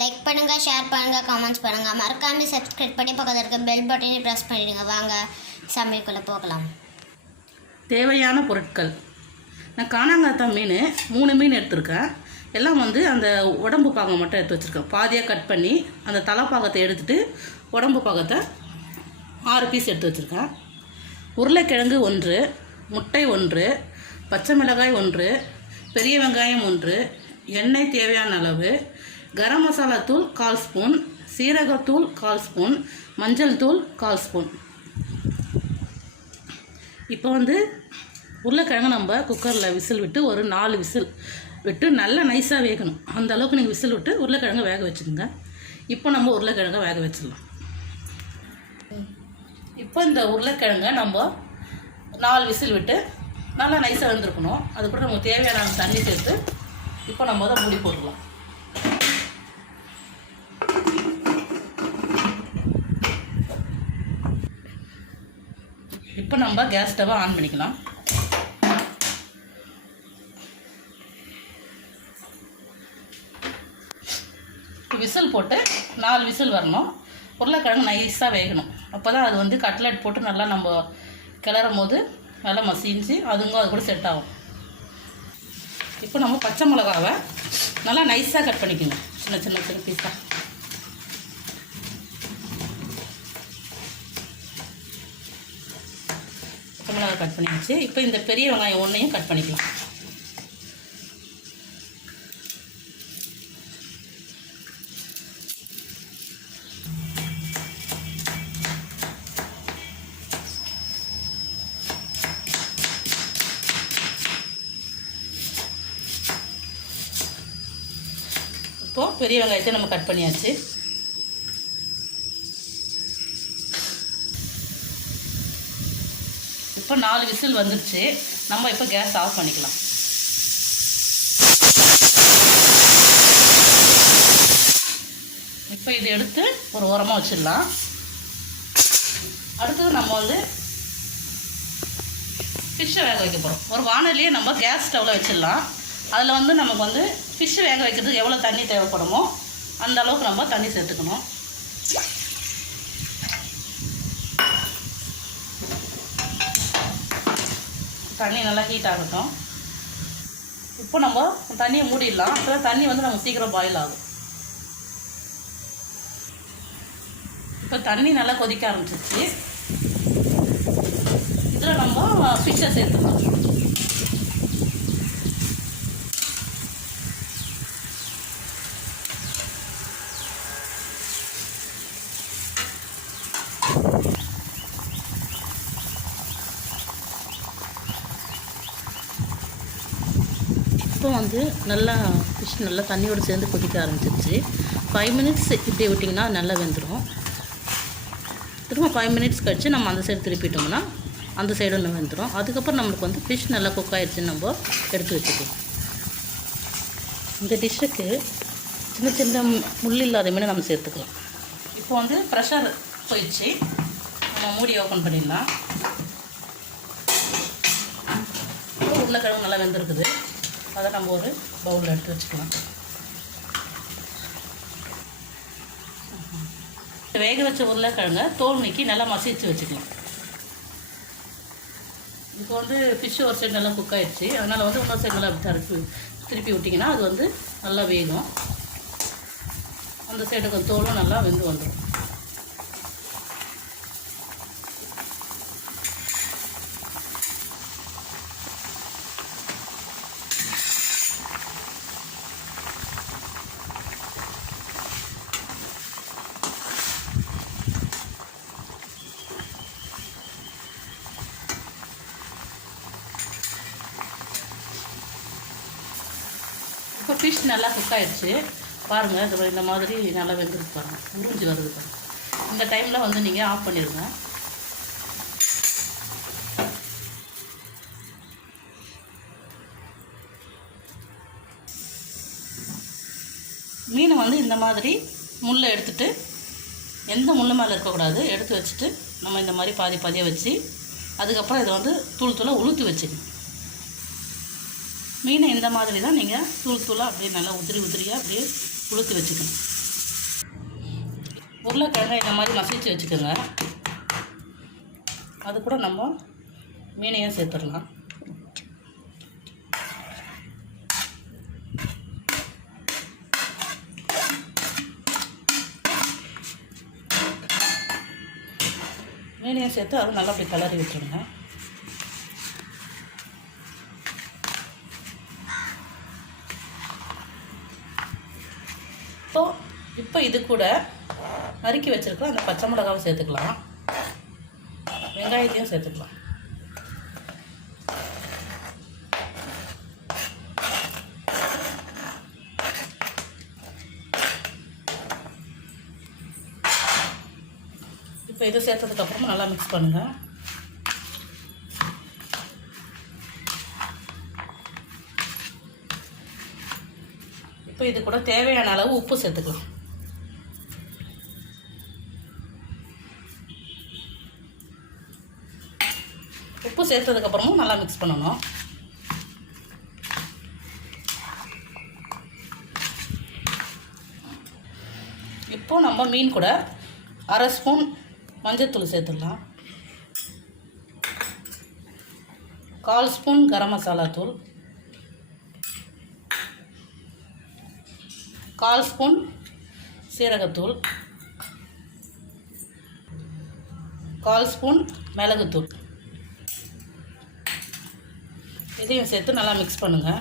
Like பண்ணுங்கள், share பண்ணுங்கள், comments பண்ணுங்கள். மறக்காமல் சப்ஸ்கிரைப் பண்ணி பக்கத்தில் இருக்க பெல் பட்டனையும் ப்ரெஸ் பண்ணிடுங்க. வாங்க சமையலுக்குள்ளே போகலாம். தேவையான பொருட்கள்: நான் காணாங்காத்தா மீன் 3 மீன் எடுத்திருக்கேன். எல்லாம் வந்து அந்த உடம்பு பாகம் மட்டும் எடுத்து வச்சுருக்கேன். பாதியாக கட் பண்ணி அந்த தலைப்பாகத்தை எடுத்துகிட்டு உடம்பு பாகத்தை 6 பீஸ் எடுத்து வச்சுருக்கேன். உருளைக்கிழங்கு 1, முட்டை 1, பச்சை மிளகாய் 1, பெரிய வெங்காயம் 1, எண்ணெய் தேவையான அளவு, கரம் மசாலா தூள் 1/4 ஸ்பூன், சீரகத்தூள் 1/4 ஸ்பூன், மஞ்சள் தூள் 1/4 ஸ்பூன். இப்போ வந்து உருளைக்கிழங்கு நம்ம குக்கரில் விசில் விட்டு ஒரு 4 விசில் விட்டு நல்லா நைஸாக வேகணும். அந்த அளவுக்கு நீங்கள் விசில் விட்டு உருளைக்கிழங்கு வேக வச்சுக்கோங்க. இப்போ நம்ம உருளைக்கிழங்கை வேக வச்சிடலாம். இப்போ இந்த உருளைக்கிழங்கை நம்ம 4 விசில் விட்டு நல்லா நைஸாக வெந்திருக்கணும். அது கூட நமக்கு தேவையான தண்ணி சேர்த்து இப்போ நம்ம அதை மூடி போட்டுடலாம். இப்போ நம்ம கேஸ் ஸ்டவ்வை ஆன் பண்ணிக்கலாம். விசில் போட்டு 4 விசில் வரணும். உருளைக்கிழங்கு நைஸாக வேகணும். அப்போ தான் அது வந்து கட்லெட் போட்டு நல்லா நம்ம கிளறும் போது நல்லா மசிஞ்சு அதுங்க அது கூட செட் ஆகும். இப்போ நம்ம பச்சை மிளகாவை நல்லா நைஸாக கட் பண்ணிக்கோங்க. சின்ன சின்ன சின்ன பீஸாக. பச்சை மிளகா கட் பண்ணிடுச்சு. இப்போ இந்த பெரிய வெங்காயம் 1ஐயும் கட் பண்ணிக்கலாம். இப்போது பெரிய வெங்காயத்தை நம்ம கட் பண்ணியாச்சு. இப்போ 4 விசில் வந்துடுச்சு. நம்ம இப்போ கேஸ் ஆஃப் பண்ணிக்கலாம். இப்போ இதை எடுத்து ஒரு ஓரமாக வச்சிடலாம். அடுத்தது நம்ம வந்து ஃபிஷ்ஷை வேக வைக்க போகிறோம். ஒரு வானலியே நம்ம கேஸ் ஸ்டவ்வில் வச்சிடலாம். அதில் வந்து நமக்கு வந்து ஃபிஷ்ஷு வேக வைக்கிறதுக்கு எவ்வளோ தண்ணி தேவைப்படுமோ அந்த அளவுக்கு நம்ம தண்ணி சேர்த்துக்கணும். தண்ணி நல்லா ஹீட் ஆகட்டும். இப்போ நம்ம தண்ணியை மூடிடலாம். அப்போ தண்ணி வந்து நமக்கு சீக்கிரம் பாயில் ஆகும். இப்போ தண்ணி நல்லா கொதிக்க ஆரம்பிச்சிருச்சு. இதில் நம்ம ஃபிஷ்ஷை சேர்த்துக்கலாம். இப்போ வந்து நல்லா ஃபிஷ் நல்லா தண்ணியோடு சேர்ந்து கொதிக்க ஆரம்பிச்சிருச்சு. 5 மினிட்ஸ் இப்படி விட்டிங்கன்னா நல்லா வெந்துடும். திரும்ப 5 மினிட்ஸ் கழித்து நம்ம அந்த சைடு திருப்பிட்டோம்னா அந்த சைடு ஒன்று வெந்துடும். அதுக்கப்புறம் நம்மளுக்கு வந்து ஃபிஷ் நல்லா குக் ஆகிடுச்சின்னு நம்ம எடுத்து வச்சுக்கலாம். இந்த டிஷ்ஷுக்கு சின்ன சின்ன முள் இல்லாத மீனை நம்ம சேர்த்துக்கலாம். இப்போ வந்து ப்ரெஷர் போயிடுச்சு. நம்ம மூடி ஓப்பன் பண்ணிடலாம். உருளைக்கிழங்கு நல்லா வெந்திருக்குது. அதை நம்ம ஒரு பவுலில் எடுத்து வச்சுக்கலாம். வேக வச்ச உருளைக்கிழங்கை தோல் நீக்கி நல்லா மசிச்சு வச்சுக்கலாம். இப்போ வந்து ஃபிஷ் ஒரு சைடு நல்லா குக் ஆகிடுச்சு. அதனால் வந்து இன்னொரு சைடு நல்லா திருப்பி விட்டிங்கன்னா அது வந்து நல்லா வேகும். அந்த சைடுக்கு தோலும் நல்லா வெந்து வந்துடும். இப்போ ஃபிஷ் நல்லா குக் ஆகிடுச்சு. பாருங்கள், இந்த மாதிரி நல்லா வெந்துருக்கு பாருங்கள், உறிஞ்சி வருது பாருங்கள். இந்த டைமில் வந்து நீங்கள் ஆஃப் பண்ணிடுங்க. மீனை வந்து இந்த மாதிரி முள்ளை எடுத்துகிட்டு, எந்த முள்ளு மேலே இருக்கக்கூடாது, எடுத்து வச்சுட்டு நம்ம இந்த மாதிரி பாதி பாதியாக வச்சு அதுக்கப்புறம் இதை வந்து தூள் தூளாக உளுத்து வச்சுக்கணும். மீனை இந்த மாதிரி தான் நீங்கள் தூள் தூளாக அப்படியே நல்லா உதிரியாக அப்படியே உளுத்து வச்சுக்கணும். உருளைக்கிழங்கை இந்த மாதிரி மசிச்சு வச்சுக்கோங்க. அது கூட நம்ம மீனையும் சேர்த்துடலாம். மீனையும் சேர்த்து அது நல்லா அப்படி கிளறி விட்டுருங்க. இப்போ இது கூட நறுக்கி வச்சுருக்கலாம் அந்த பச்சை மிளகாவை சேர்த்துக்கலாம், வெங்காயத்தையும் சேர்த்துக்கலாம். இப்போ இது சேர்த்ததுக்கப்புறமா நல்லா மிக்ஸ் பண்ணுங்கள். இப்போ இது கூட தேவையான அளவு உப்பு சேர்த்துக்கலாம். உப்பு சேர்த்ததுக்கப்புறமும் நல்லா மிக்ஸ் பண்ணணும். இப்போது நம்ம மீன் கூட 1/2 ஸ்பூன் மஞ்சள்தூள் சேர்த்துடலாம், 1/4 ஸ்பூன் கரம் மசாலா தூள், 1/4 ஸ்பூன் சீரகத்தூள், 1/4 ஸ்பூன் மிளகுத்தூள். இதையும் சேர்த்து நல்லா மிக்ஸ் பண்ணுங்கள்.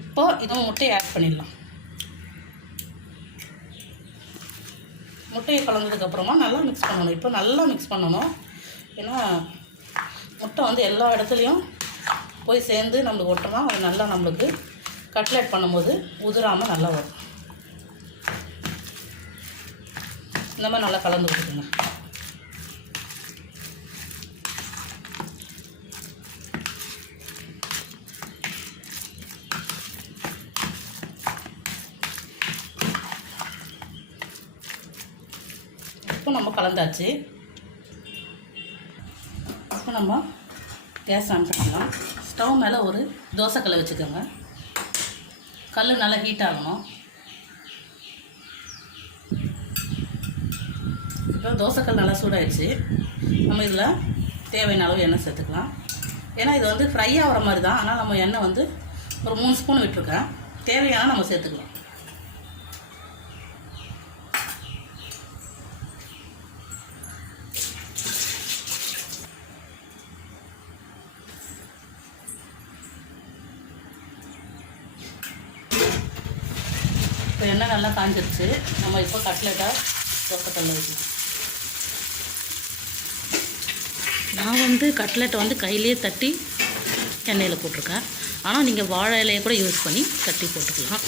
இப்போ இதுவும் முட்டையை ஆட் பண்ணிடலாம். முட்டையை கலந்ததுக்கப்புறமா நல்லா மிக்ஸ் பண்ணணும். இப்போ நல்லா மிக்ஸ் பண்ணணும், ஏன்னா முட்டை வந்து எல்லா இடத்துலையும் போய் சேர்ந்து நம்மளுக்கு ஒட்டினா அது நல்லா நம்மளுக்கு கட்லெட் பண்ணும்போது உதிராமல் நல்லா வரும். இந்த மாதிரி நல்லா கலந்து விட்டுக்குங்க. இப்போ நம்ம கலந்தாச்சு. இப்போ நம்ம கேஸ் ஆன் பண்ணிக்கலாம். ஸ்டவ் மேலே ஒரு தோசைக்கல்லை வச்சுக்கோங்க. கல் நல்லா ஹீட் ஆகணும். இப்போ தோசைக்கல் நல்லா சூடாயிடுச்சு. நம்ம இதில் தேவையான அளவு எண்ணெய் சேர்த்துக்கலாம். ஏன்னா இது வந்து ஃப்ரை ஆகிற மாதிரி தான், ஆனால் நம்ம எண்ணெய் வந்து ஒரு 3 ஸ்பூன் விட்டுருக்கேன். தேவையான நம்ம சேர்த்துக்கலாம். இப்போ எண்ணெய் நல்லா காஞ்சிருச்சு. நம்ம இப்போ கட்லெட்டாக தோசைக்கல்ல வைக்கலாம். நான் வந்து கட்லெட்டை வந்து கையிலே தட்டி எண்ணெயில் போட்டிருக்கேன். ஆனால் நீங்கள் வாழை இலையை கூட யூஸ் பண்ணி தட்டி போட்டுக்கலாம்.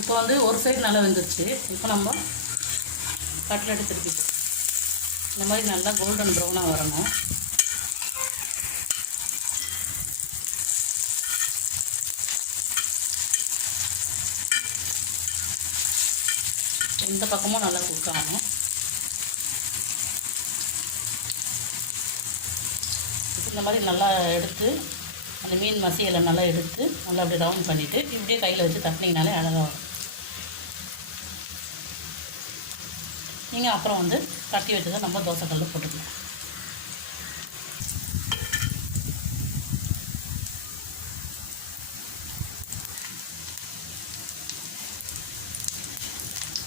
இப்போ வந்து ஒரு சைடு நல்லா வெந்துருச்சு. இப்போ நம்ம கட்லெட்டு திருப்பி இந்த மாதிரி நல்லா கோல்டன் ப்ரௌனாக வரணும். இந்த பக்கமும் நல்லா குக் ஆகணும். இந்த மாதிரி நல்லா எடுத்து அந்த மீன் மசியலை நல்லா எடுத்து நல்லா அப்படி ரவுண்ட் பண்ணிவிட்டு இப்படியே கையில் வச்சு தட்டினீங்கனாலே அழகாக வரும். நீங்கள் அப்புறம் வந்து தட்டி வச்சதை நம்ம தோசைக்கல்ல போட்டுக்கலாம்.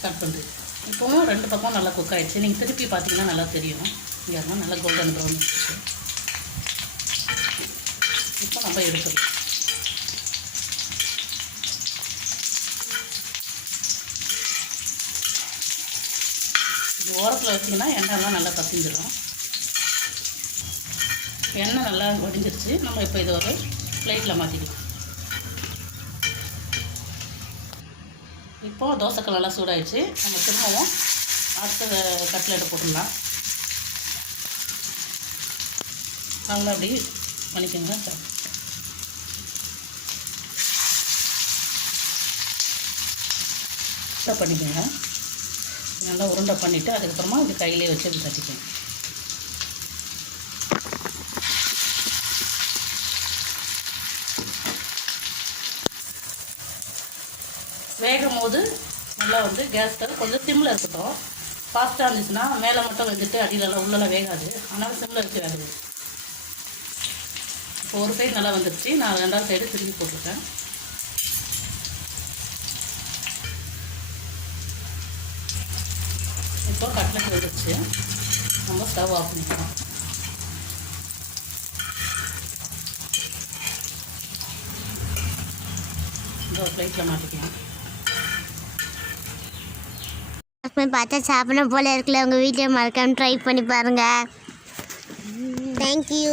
கட் பண்ணுறது இப்போவும் 2 பக்கம் நல்லா குக் ஆகிடுச்சு. நீங்கள் திருப்பி பார்த்தீங்கன்னா நல்லா தெரியும். இங்கே இருந்தால் நல்லா கோல்டன் ப்ரௌன் இருந்துச்சு. இப்போ நம்ம எடுத்துக்கலாம். இது ஓரத்தில் வச்சிங்கன்னா எண்ணெய்லாம் நல்லா கசிஞ்சிடும். எண்ணெய் நல்லா வடிஞ்சிருச்சு. நம்ம இப்போ இதை ஒரு பிளேட்டில் மாற்றிக்கலாம். இப்போது தோசைக்கல் நல்லா சூடாயிடுச்சு. நம்ம திரும்பவும் அடுத்த கட்லெட்டை போட்டுடலாம். நல்லா அப்படி பண்ணிக்கோங்க. பண்ணிக்கோங்க. நல்லா உருண்டை பண்ணிவிட்டு அதுக்கப்புறமா இது கையிலே வச்சு அப்படி தட்டிக்கோங்க. வேகும் போது நல்லா வந்து கேஸ் ஸ்டவ் கொஞ்சம் சிம்மில் இருக்கட்டும். ஃபாஸ்ட்டாக இருந்துச்சுன்னா மேலே மட்டும் வெந்துட்டு அடியிலலாம் உள்ளெல்லாம் வேகாது. அதனால் சிம்மில் வச்சு வேகுது. இப்போ ஒரு சைடு நல்லா வந்துடுச்சு. நான் 2வது சைடு திரும்பி போட்டிருக்கேன். இப்போ கட்லெட் வெந்துடுச்சு. நம்ம ஸ்டவ் ஆஃப் பண்ணிக்கலாம். இந்த ஒரு பிளேட்டில் மாட்டிக்கலாம். பார்த்தா சாப்பிடணும் போல இருக்குல்ல. உங்கள் வீட்டில் மறக்காமல் ட்ரை பண்ணி பாருங்கள். தேங்க்யூ.